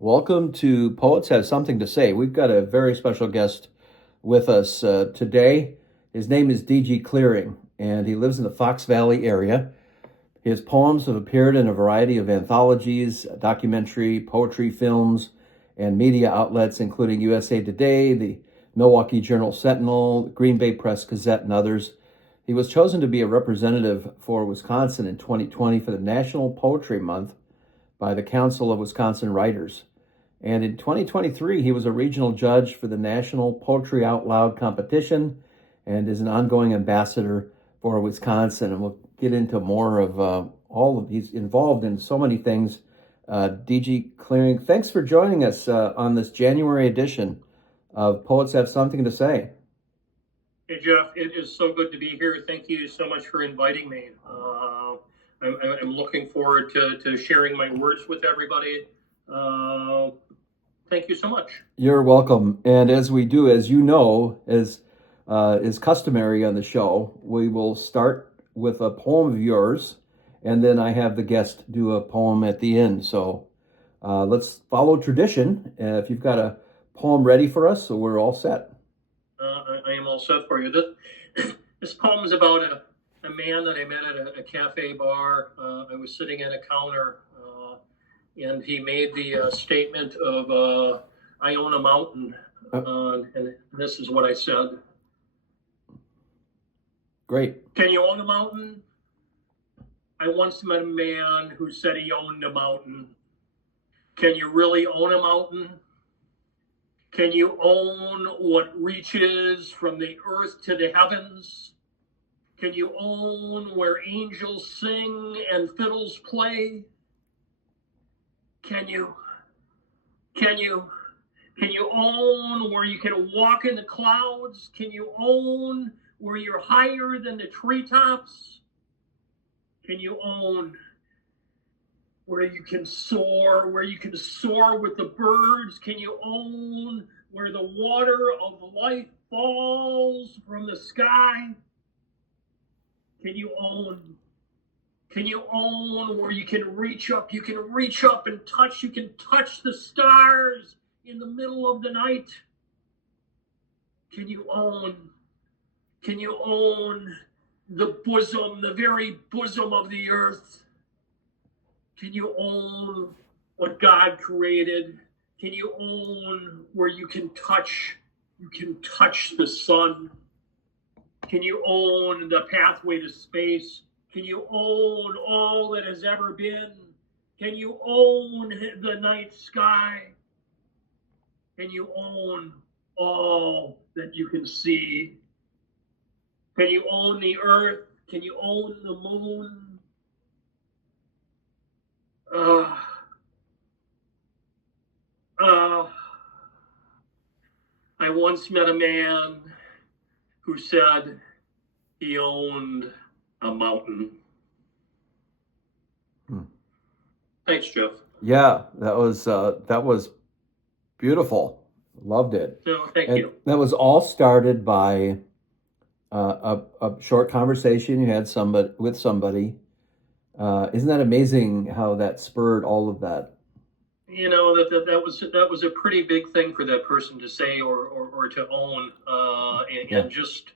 Welcome to Poets Have Something to Say. We've got a very special guest with us today. His name is D.G. Clearing, and he lives in the Fox Valley area. His poems have appeared in a variety of anthologies, documentary, poetry, films, and media outlets, including USA Today, the Milwaukee Journal-Sentinel, the Bay Press-Gazette, and others. He was chosen to be a representative for Wisconsin in 2020 for the National Poetry Month by the Council of Wisconsin Writers. And in 2023, he was a regional judge for the National Poetry Out Loud competition and is an ongoing ambassador for Wisconsin. And we'll get into more of he's involved in so many things. D.G. Clearing, thanks for joining us on this January edition of Poets Have Something to Say. Hey, Jeff, it is so good to be here. Thank you so much for inviting me. I'm looking forward to sharing my words with everybody. Thank you so much. You're welcome. And as we do, as you know, as is customary on the show, we will start with a poem of yours, and then I have the guest do a poem at the end. So let's follow tradition. If you've got a poem ready for us, so we're all set. I am all set for you. This poem is about a man that I met at a cafe bar. I was sitting at a counter, and he made the statement of, I own a mountain, and this is what I said. Great. Can you own a mountain? I once met a man who said he owned a mountain. Can you really own a mountain? Can you own what reaches from the earth to the heavens? Can you own where angels sing and fiddles play? Can you own where you can walk in the clouds? Can you own where you're higher than the treetops? Can you own where you can soar with the birds? Can you own where the water of life falls from the sky? Can you own where you can reach up and touch, you can touch the stars in the middle of the night? Can you own the very bosom of the earth? Can you own what God created? Can you own where you can touch the sun? Can you own the pathway to space? Can you own all that has ever been? Can you own the night sky? Can you own all that you can see? Can you own the earth? Can you own the moon? I once met a man who said he owned a mountain. Thanks, Jeff. Yeah, that was beautiful. Loved it. No, thank you. That was all started by a short conversation you had with somebody. Isn't that amazing how that spurred all of that? You know, that was a pretty big thing for that person to say or to own, and just,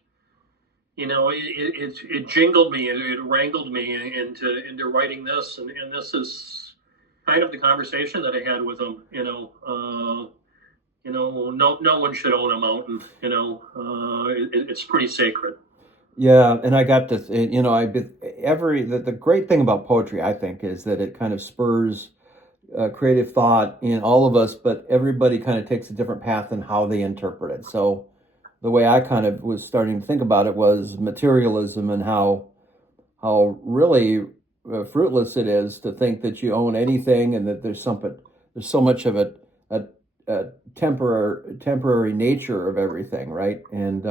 you know, it jingled me, it wrangled me into writing this, and this is kind of the conversation that I had with him. No one should own a mountain. It's pretty sacred. Yeah, and I got this. The great thing about poetry, I think, is that it kind of spurs creative thought in all of us, but everybody kind of takes a different path in how they interpret it. So the way I kind of was starting to think about it was materialism and how really fruitless it is to think that you own anything and that there's so much of a temporary nature of everything, right? And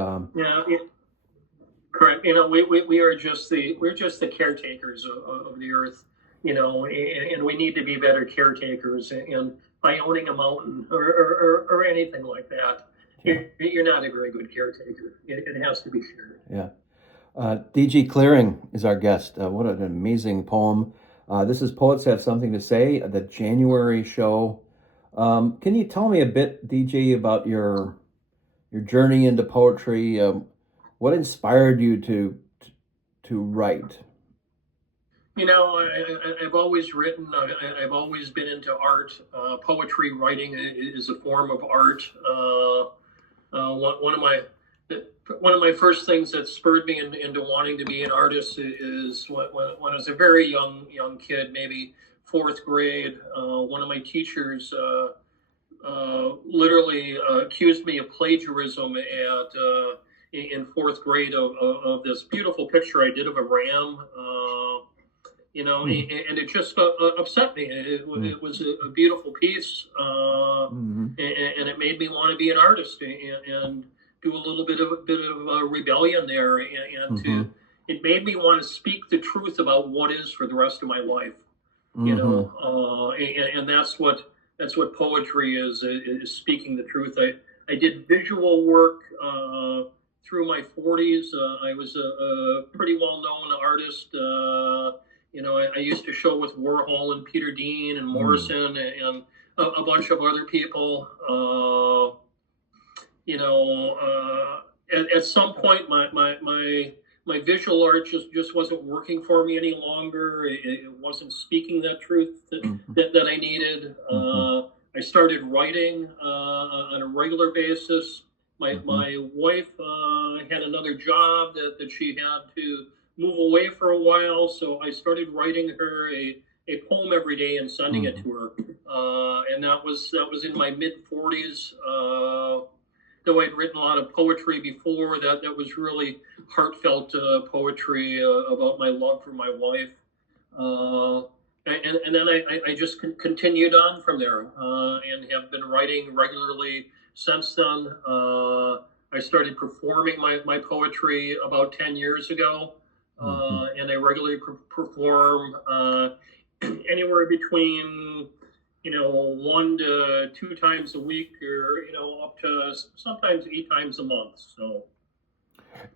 correct. We're just the caretakers of the earth. And we need to be better caretakers. And by owning a mountain or anything like that, you're not a very good caretaker. It has to be shared. Yeah. D.G. Clearing is our guest. What an amazing poem. This is Poets Have Something to Say, the January show Can you tell me a bit, DJ, about your journey into poetry? What inspired you to write? I've always written. I've always been into art. Poetry writing is a form of art. One of my first things that spurred me into wanting to be an artist is when I was a very young kid, maybe fourth grade. One of my teachers literally accused me of plagiarism in fourth grade of this beautiful picture I did of a ram. And it just upset me. It was a beautiful piece, and it made me want to be an artist and do a little bit of rebellion there, it made me want to speak the truth about what is for the rest of my life. And that's what poetry is speaking the truth. I did visual work through my 40s. I was a pretty well-known artist. I used to show with Warhol and Peter Dean and Morrison and a bunch of other people. At some point, my visual art just wasn't working for me any longer. It wasn't speaking that truth that I needed. I started writing on a regular basis. My wife had another job that she had to move away for a while, so I started writing her a poem every day and sending it to her. And that was in my mid-40s. Though I'd written a lot of poetry before, that was really heartfelt poetry about my love for my wife. And then I just continued on from there and have been writing regularly since then. I started performing my poetry about 10 years ago, and I regularly perform anywhere between 1 to 2 times a week, or up to sometimes 8 times a month. So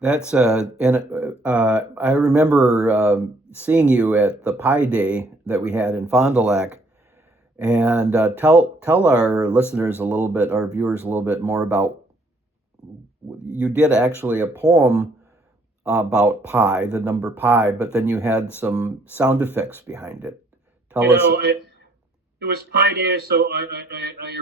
that's I remember seeing you at the Pi Day that we had in Fond du Lac, and tell our listeners a little bit, our viewers a little bit more about. You did actually a poem about pi, the number pi, but then you had some sound effects behind it. Tell us. It was Pi Day, so I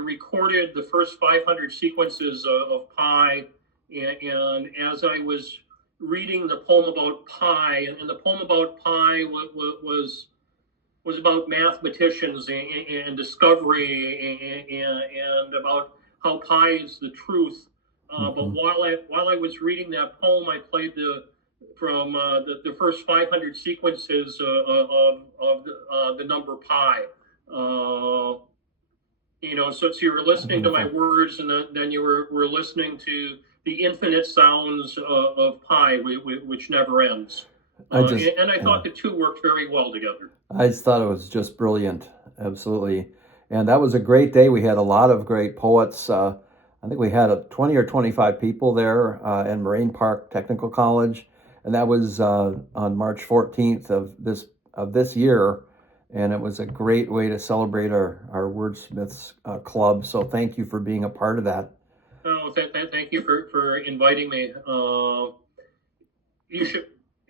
recorded the first 500 sequences of pi, and as I was reading the poem about pi, and the poem about pi was about mathematicians and discovery and about how pi is the truth. But while I was reading that poem, I played the first 500 sequences of the number pi. So you were listening to my words, and then you were listening to the infinite sounds of pi, which never ends. And I thought the two worked very well together. I just thought it was just brilliant, absolutely. And that was a great day. We had a lot of great poets. I think we had 20 or 25 people there at Moraine Park Technical College, and that was on March 14th of this year. And it was a great way to celebrate our Wordsmiths Club. So thank you for being a part of that. No, thank you for inviting me.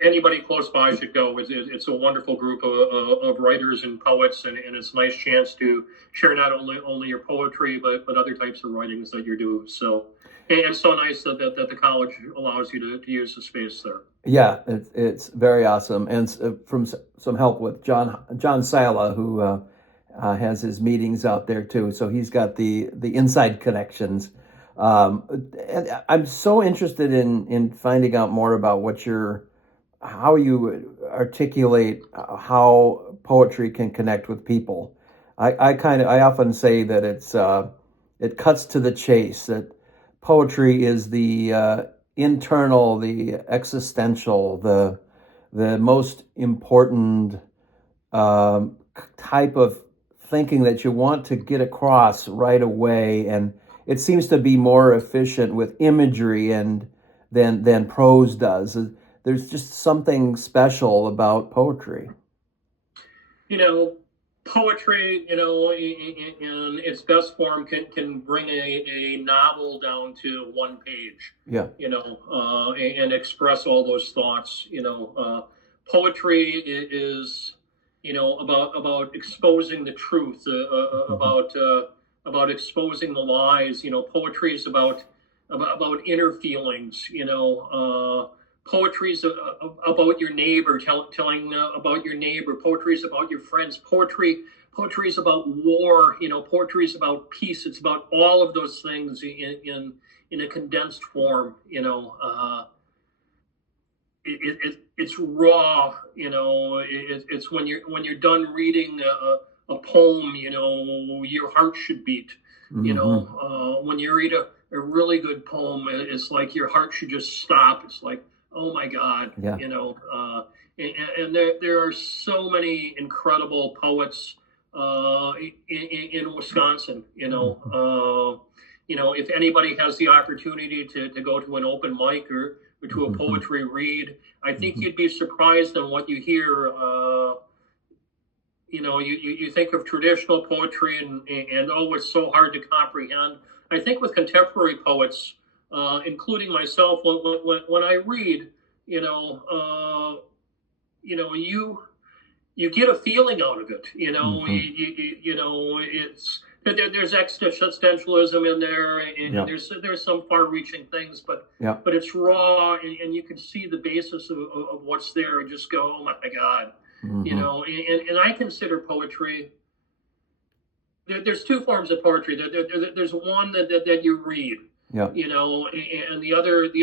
Anybody close by should go. It's a wonderful group of writers and poets, and it's a nice chance to share not only your poetry, but other types of writings that you do. So, and it's so nice that the college allows you to use the space there. Yeah, it's very awesome, and from some help with John Sala, who has his meetings out there too. So he's got the inside connections. And I'm so interested in finding out more about how you articulate how poetry can connect with people. I often say that it cuts to the chase. That poetry is the internal, the existential, the most important type of thinking that you want to get across right away, and it seems to be more efficient with imagery than prose does. There's just something special about poetry. poetry, in its best form can bring a novel down to one page, Yeah. And express all those thoughts. Poetry is, about exposing the truth, about exposing the lies. Poetry is about inner feelings. Poetry is about your neighbor, telling about your neighbor. Poetry is about your friends. Poetry is about war. Poetry is about peace. It's about all of those things in a condensed form. It's raw. It's when you're done reading a poem. Your heart should beat. When you read a really good poem, it's like your heart should just stop. It's like, oh my God, Yeah. And there are so many incredible poets in Wisconsin. If anybody has the opportunity to go to an open mic or to a poetry read, I think you'd be surprised on what you hear. You think of traditional poetry and oh, it's so hard to comprehend. I think with contemporary poets, including myself, when I read, you get a feeling out of it. It's there's existentialism in there, and there's some far-reaching things, but it's raw, and you can see the basis of what's there, and just go, oh my God, and I consider poetry. There's two forms of poetry. There's one that you read, and the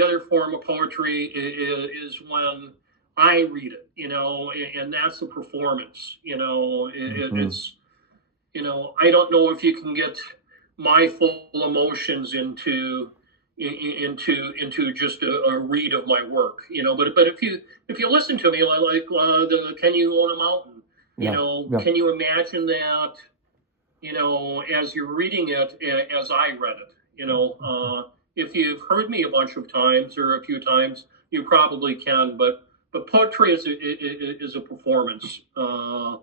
other form of poetry is when I read it, and that's a performance. It's, I don't know if you can get my full emotions into just a read of my work, but if you listen to me, like the Can You Own a Mountain, can you imagine that, as you're reading it, as I read it, if you've heard me a bunch of times or a few times, you probably can, but poetry is a performance, and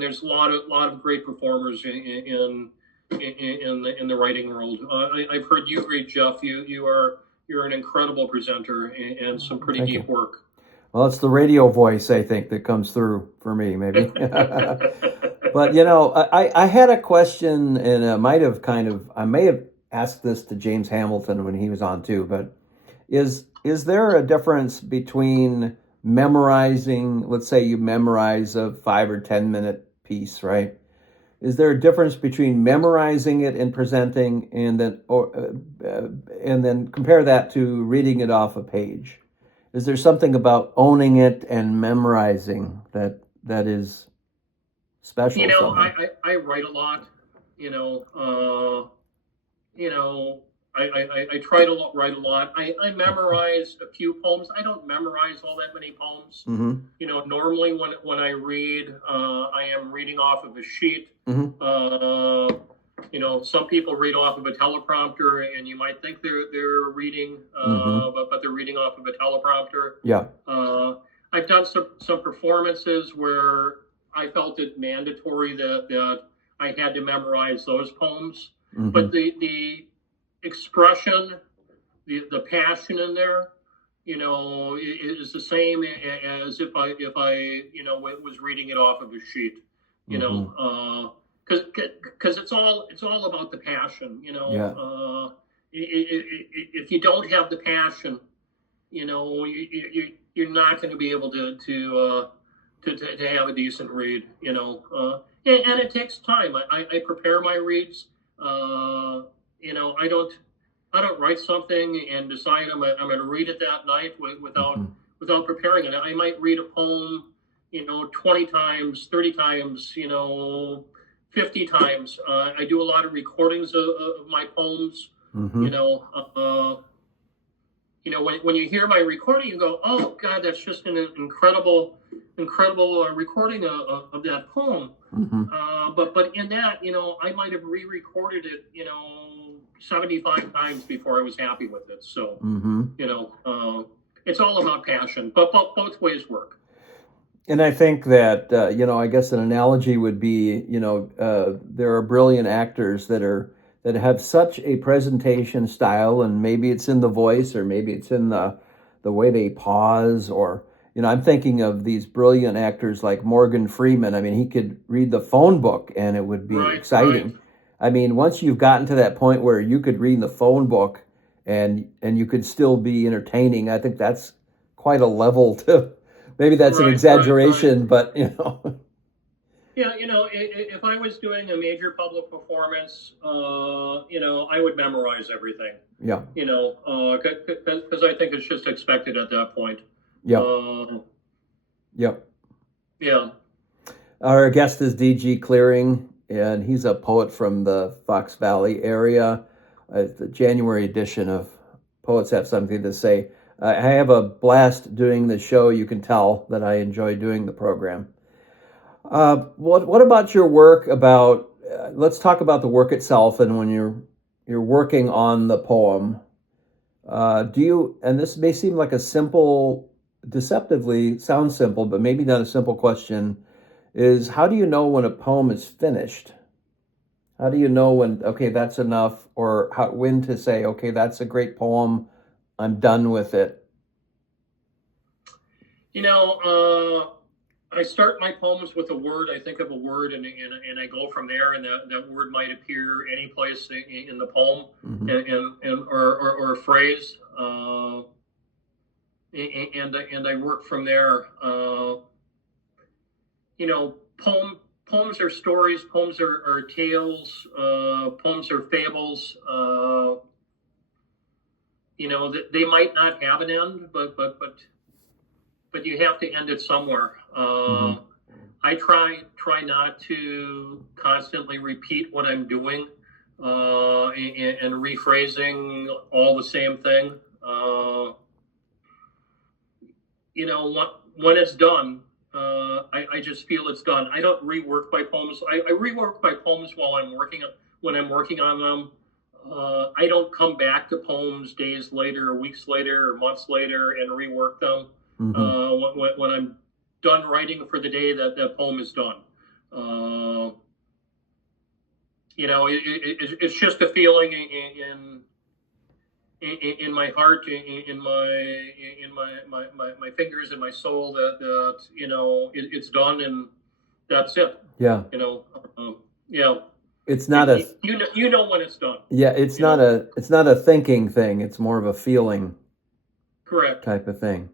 there's a lot of great performers in the writing world. I've heard you read, Jeff. You're an incredible presenter and some pretty deep work. Well, it's the radio voice, I think, that comes through for me, maybe. But I had a question, and I may have asked this to James Hamilton when he was on too. But is there a difference between memorizing? Let's say you memorize a 5 or 10 minute piece, right? Is there a difference between memorizing it and presenting, and then compare that to reading it off a page? Is there something about owning it and memorizing that is special? I write a lot. I try to write a lot. I memorize a few poems. I don't memorize all that many poems. Normally when I read, I am reading off of a sheet. Some people read off of a teleprompter, and you might think they're reading, but they're reading off of a teleprompter. Yeah. I've done some performances where I felt it mandatory that I had to memorize those poems. But the expression, the passion in there, is the same as if I was reading it off of a sheet, because it's all about the passion, if you don't have the passion, you're not going to be able to have a decent read, and it takes time. I prepare my reads. I don't write something and decide I'm going to read it that night without preparing it. I might read a poem, 20 times, 30 times, 50 times. I do a lot of recordings of my poems. When you hear my recording, you go, oh God, that's just an incredible recording of that poem. But in that, I might have re-recorded it, 75 times before I was happy with it. So, it's all about passion, but both ways work. And I think that, I guess an analogy would be, there are brilliant actors that have such a presentation style, and maybe it's in the voice, or maybe it's in the way they pause, or, I'm thinking of these brilliant actors like Morgan Freeman. I mean, he could read the phone book and it would be exciting. Right. I mean, once you've gotten to that point where you could read the phone book and you could still be entertaining, I think that's quite a level to. Maybe that's an exaggeration, but Yeah, if I was doing a major public performance, I would memorize everything. Yeah. Because I think it's just expected at that point. Yeah. Yep. Yeah. Our guest is D.G. Clearing, and he's a poet from the Fox Valley area. The January edition of Poets Have Something to Say. I have a blast doing the show. You can tell that I enjoy doing the program. What about your work? Let's talk about the work itself, and when you're working on the poem. And this may seem like a simple, deceptively sounds simple, but maybe not a simple question, is how do you know when a poem is finished? How do you know when, okay, that's enough, or when to say, okay, that's a great poem, I'm done with it? I start my poems with a word. I think of a word, and I go from there, and that word might appear any place in the poem, or a phrase, and I work from there. Poems are stories. Poems are tales. Poems are fables. They might not have an end, but you have to end it somewhere. I try not to constantly repeat what I'm doing, and rephrasing all the same thing. When it's done, I just feel it's done. I don't rework my poems. I rework my poems when I'm working on them. I don't come back to poems days later, or weeks later, or months later and rework them. When I'm done writing for the day, that poem is done. It's just a feeling in my heart, in my fingers, in my soul, that it's done, and that's it. Yeah. Yeah. It's not when it's done. Yeah, it's not a thinking thing. It's more of a feeling. Correct. Type of thing.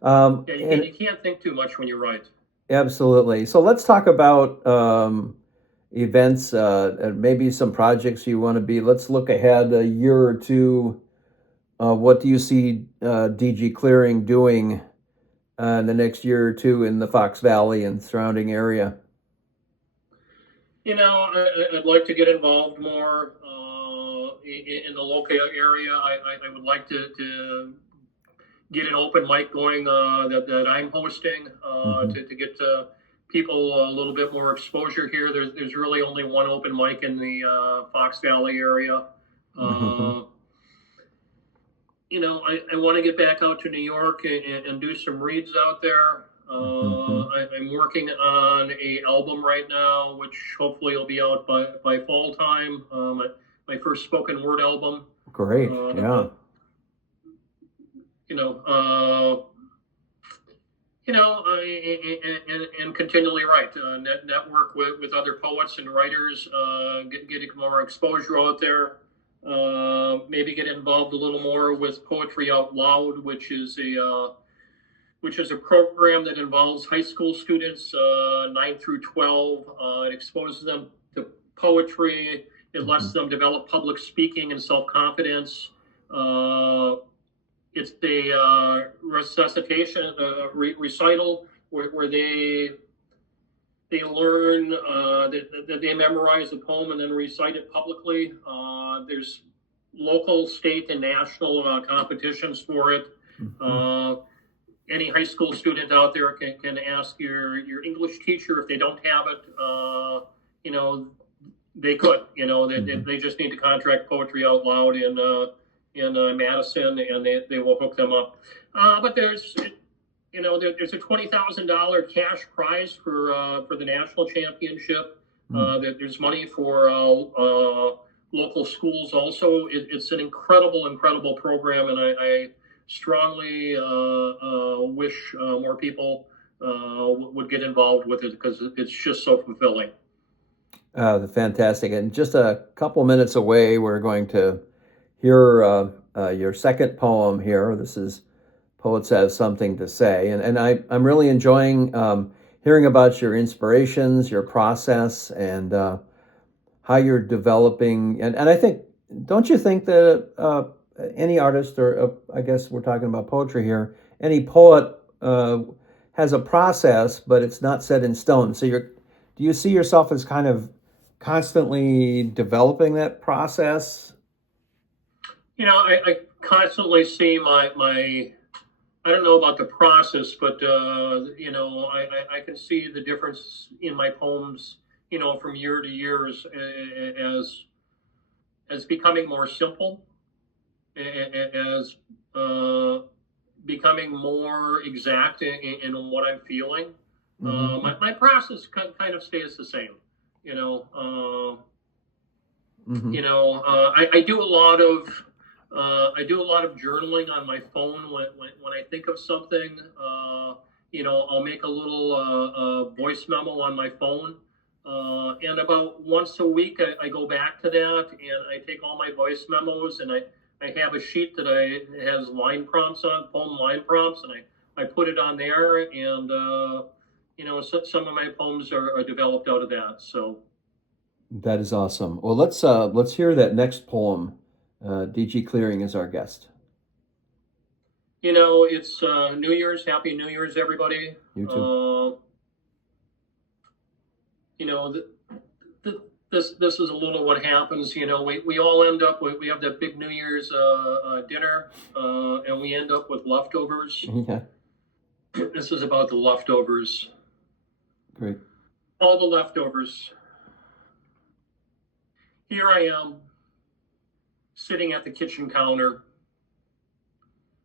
You can't think too much when you write. Absolutely. So let's talk about events, and maybe some projects you want to be. Let's look ahead a year or two. What do you see DG Clearing doing in the next year or two in the Fox Valley and surrounding area? I'd like to get involved more in the local area. I would like to get an open mic going that I'm hosting to get people a little bit more exposure here. There's really only one open mic in the Fox Valley area. I want to get back out to New York and do some reads out there. I'm working on a album right now, which hopefully will be out by fall time. My first spoken word album. Great. Yeah. And continually write, network with other poets and writers, getting more exposure out there. Maybe get involved a little more with Poetry Out Loud, which is a program that involves high school students, 9 through 12. It exposes them to poetry. It lets them develop public speaking and self-confidence. It's a resuscitation, recital, where they learn that they memorize a poem and then recite it publicly. There's local, state, and national competitions for it. Any high school student out there can ask your English teacher if they don't have it. They could. They just need to contract Poetry Out Loud in Madison, and they will hook them up. But there's there's a $20,000 cash prize for the national championship. There's money for local schools also. It's an incredible program, and I strongly wish more people would get involved with it because it's just so fulfilling. Fantastic. And just a couple minutes away, we're going to hear your second poem here. This is Poets Have Something to Say. And I'm really enjoying hearing about your inspirations, your process, and how you're developing. And I think, don't you think that any artist, or I guess we're talking about poetry here, any poet has a process, but it's not set in stone. So do you see yourself as kind of constantly developing that process? I constantly see my I don't know about the process, but I can see the difference in my poems, from year to year as becoming more simple, as becoming more exact in what I'm feeling. My process kind of stays the same. I do a lot of journaling on my phone when I think of something. I'll make a little voice memo on my phone, and about once a week I go back to that and I take all my voice memos and I have a sheet that has line prompts on, poem line prompts, and I put it on there, and some of my poems are developed out of that. So that is awesome. Well, let's hear that next poem. DG Clearing is our guest. It's New Year's. Happy New Year's, everybody. You too. This is a little what happens. We all end up with, we have that big New Year's dinner, and we end up with leftovers. Yeah. This is about the leftovers. Great. All the leftovers. Here I am, sitting at the kitchen counter,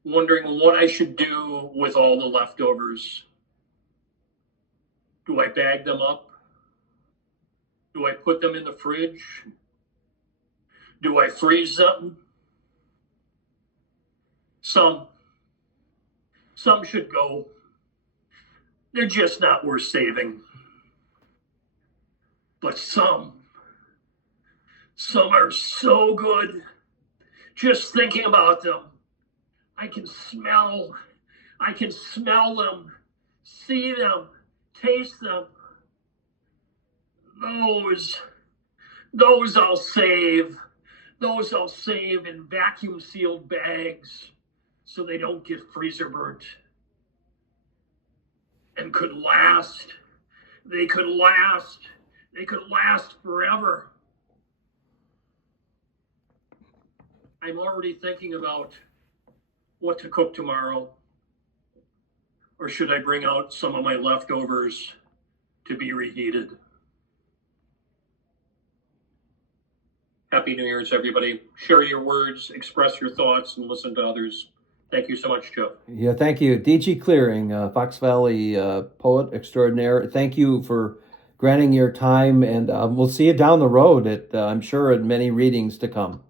wondering what I should do with all the leftovers. Do I bag them up? Do I put them in the fridge? Do I freeze them? Some should go. They're just not worth saving. But some are so good. Just thinking about them, I can smell them, see them, taste them. Those I'll save. Those I'll save in vacuum sealed bags so they don't get freezer burnt. And could last. They could last forever. I'm already thinking about what to cook tomorrow. Or should I bring out some of my leftovers to be reheated? Happy New Year's, everybody. Share your words, express your thoughts, and listen to others. Thank you so much, Joe. Yeah, thank you. DG Clearing, Fox Valley poet extraordinaire. Thank you for granting your time, and we'll see you down the road at, I'm sure, at many readings to come.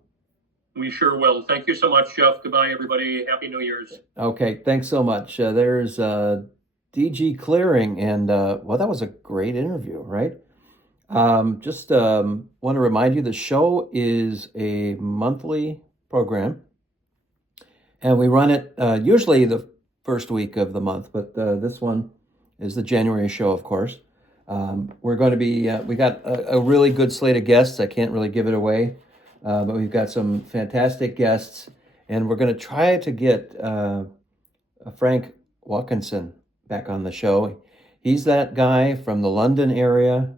We sure will. Thank you so much, Jeff. Goodbye, everybody. Happy New Year's. Okay, thanks so much. There's DG Clearing, and well, that was a great interview, right? Just want to remind you, the show is a monthly program, and we run it usually the first week of the month, but this one is the January show, of course. We're going to be, we got a really good slate of guests. I can't really give it away, but we've got some fantastic guests, and we're going to try to get Frank Watkinson back on the show. He's that guy from the London area,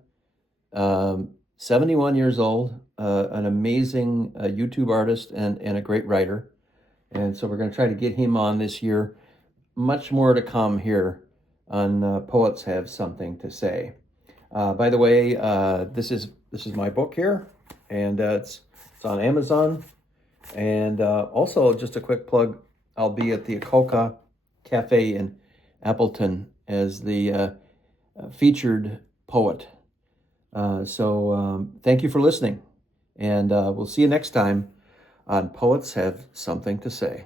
71 years old, an amazing YouTube artist and a great writer. And so we're going to try to get him on this year. Much more to come here on Poets Have Something to Say. By the way, this is my book here, and it's on Amazon. And also, just a quick plug, I'll be at the Caretakers Cafe in Appleton as the featured poet. So thank you for listening, and we'll see you next time on Poets Have Something to Say.